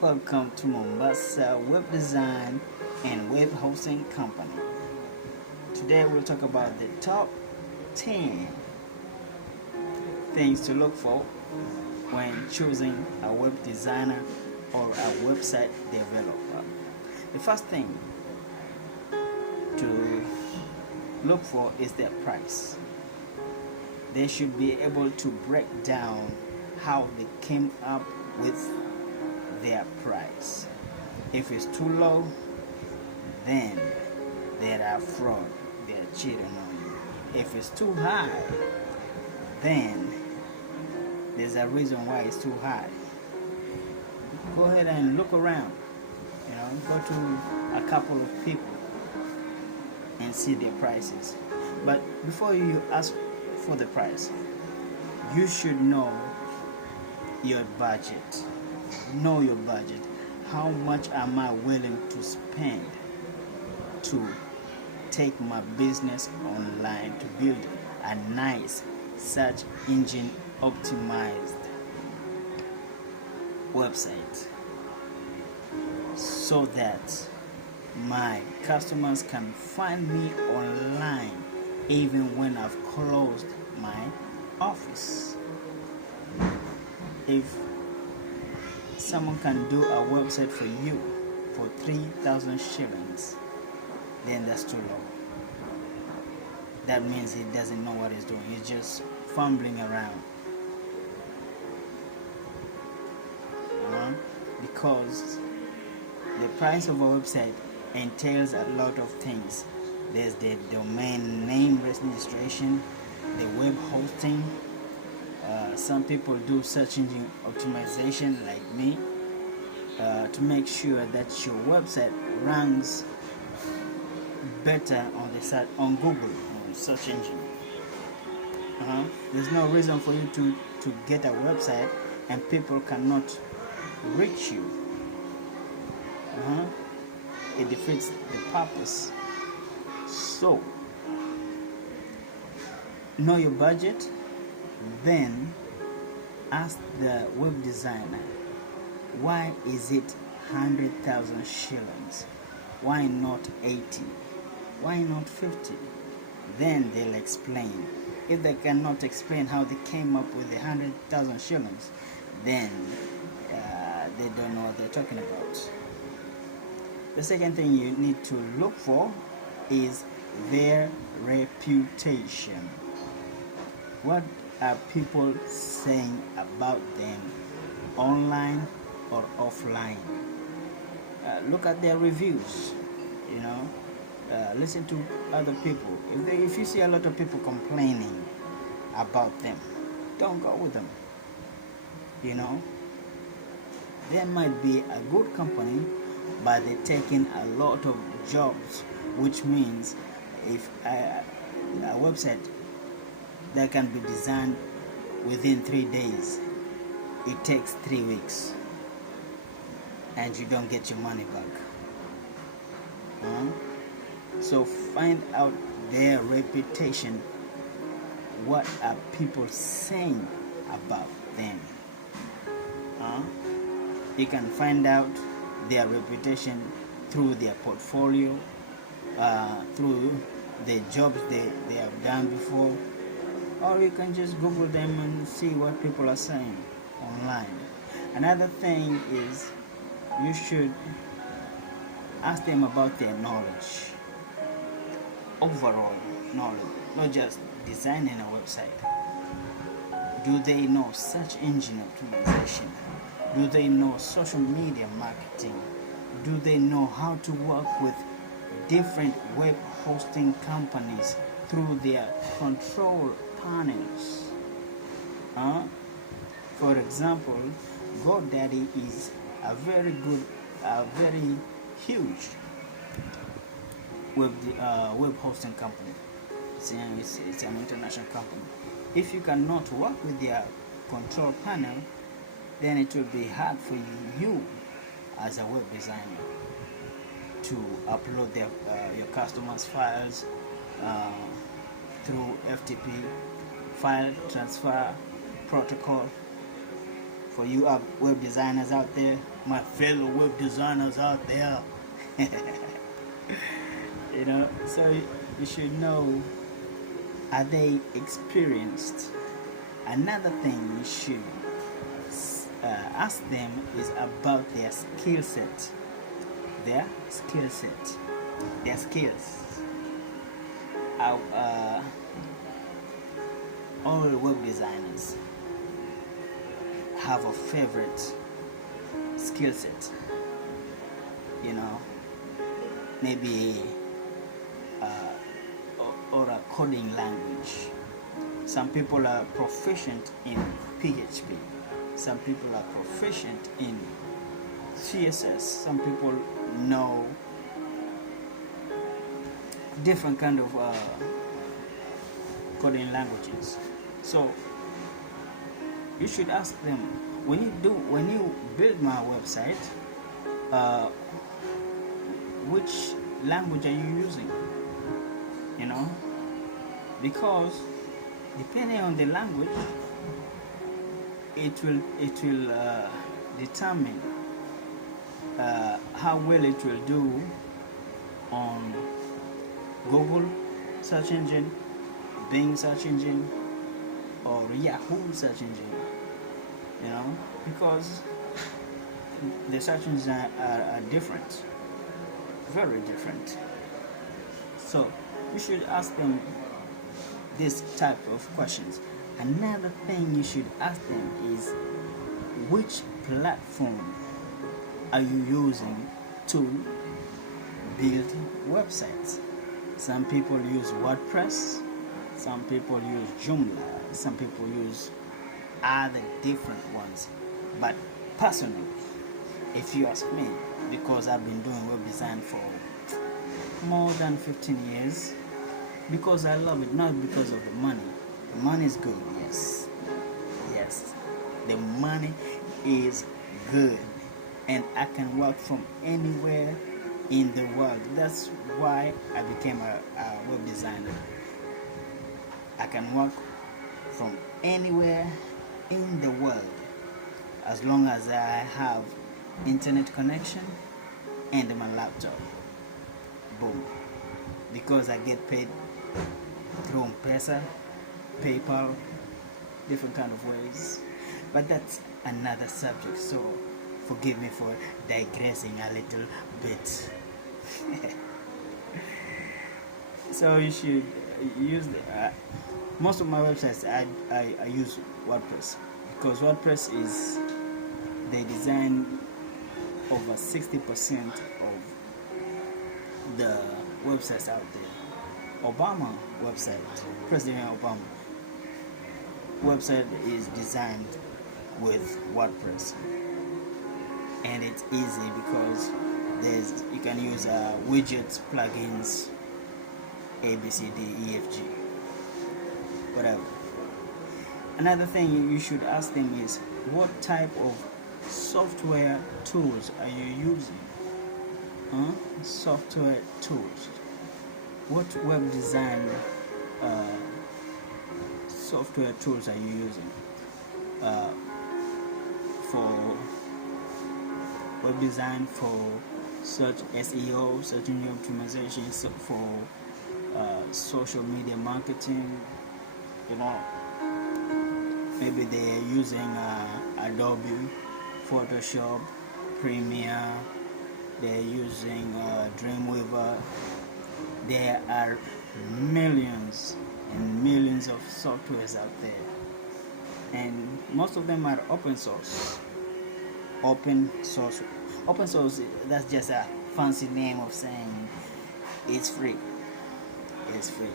Welcome to Mombasa Web Design and Web Hosting Company. Today we'll talk about the top 10 things to look for when choosing a web designer or a website developer. The first thing to look for is their price. They should be able to break down how they came up with their price. If it's too low, then they are fraud, they are cheating on you. If it's too high, then there's a reason why it's too high. Go ahead and look around, go to a couple of people and see their prices. But before you ask for the price, you should know your budget. Know your budget. How much am I willing to spend to take my business online, to build a nice search engine optimized website so that my customers can find me online even when I've closed my office. If someone can do a website for you for 3,000 shillings, then that's too low. That means he doesn't know what he's doing. He's just fumbling around. Because the price of a website entails a lot of things. There's the domain name registration, the web hosting. Some people do search engine optimization like me to make sure that your website ranks better on the site on Google on search engine. There's no reason for you to get a website and people cannot reach you. It defeats the purpose. So know your budget, then ask the web designer, why is it 100,000 shillings? Why not 80? Why not 50? Then they'll explain. If they cannot explain how they came up with the 100,000 shillings, then they don't know what they're talking about. The second thing you need to look for is their reputation. What are people saying about them online or offline? Look at their reviews. Listen to other people. If you see a lot of people complaining about them, don't go with them. There might be a good company, but they're taking a lot of jobs, which means if a website that can be designed within 3 days, it takes 3 weeks and you don't get your money back. So find out their reputation. What are people saying about them? You can find out their reputation through their portfolio, through the jobs they have done before, or you can just Google them and see what people are saying online. Another thing is you should ask them about their knowledge, overall knowledge, not just designing a website. Do they know search engine optimization? Do they know social media marketing? Do they know how to work with different web hosting companies through their control panels? For example, GoDaddy is a very huge web hosting company. It's an international company. If you cannot work with their control panel, then it will be hard for you as a web designer to upload your customers' files through FTP, file transfer protocol. for you web designers out there, my fellow web designers out there. You know, so you should know, are they experienced? Another thing you should ask them is about their skill set. Their skill set. Their skills. All web designers have a favorite skill set. You know, maybe or a coding language. Some people are proficient in PHP. Some people are proficient in CSS. Some people know different kind of coding languages. So you should ask them, when you build my website, which language are you using? You know, because depending on the language, it will determine how well it will do on Google search engine, Bing search engine, or Yahoo search engine. You know, because the search engines are different, very different. So you should ask them this type of questions. Another thing you should ask them is, which platform are you using to build websites? Some people use WordPress, some people use Joomla, some people use other different ones. But personally, if you ask me, because I've been doing web design for more than 15 years, because I love it, not because of the money. The money is good, yes. Yes, the money is good, and I can work from anywhere in the world. That's why I became a web designer. I can work from anywhere in the world as long as I have internet connection and my laptop. Boom. Because I get paid through M-Pesa, PayPal, different kind of ways. But that's another subject, so forgive me for digressing a little bit. So you should use most of my websites. I use WordPress, because WordPress is, they design over 60% of the websites out there. Obama website, President Obama website is designed with WordPress, and it's easy because you can use widgets, plugins, A, B, C, D, E, F, G, whatever. Another thing you should ask them is, what type of software tools are you using? Software tools. What web design software tools are you using for web design, for search SEO, search engine optimization, for social media marketing? You know, maybe they are using Adobe Photoshop, Premiere, they're using Dreamweaver. There are millions and millions of softwares out there, and most of them are open source. Open source, that's just a fancy name of saying it's free. It's free.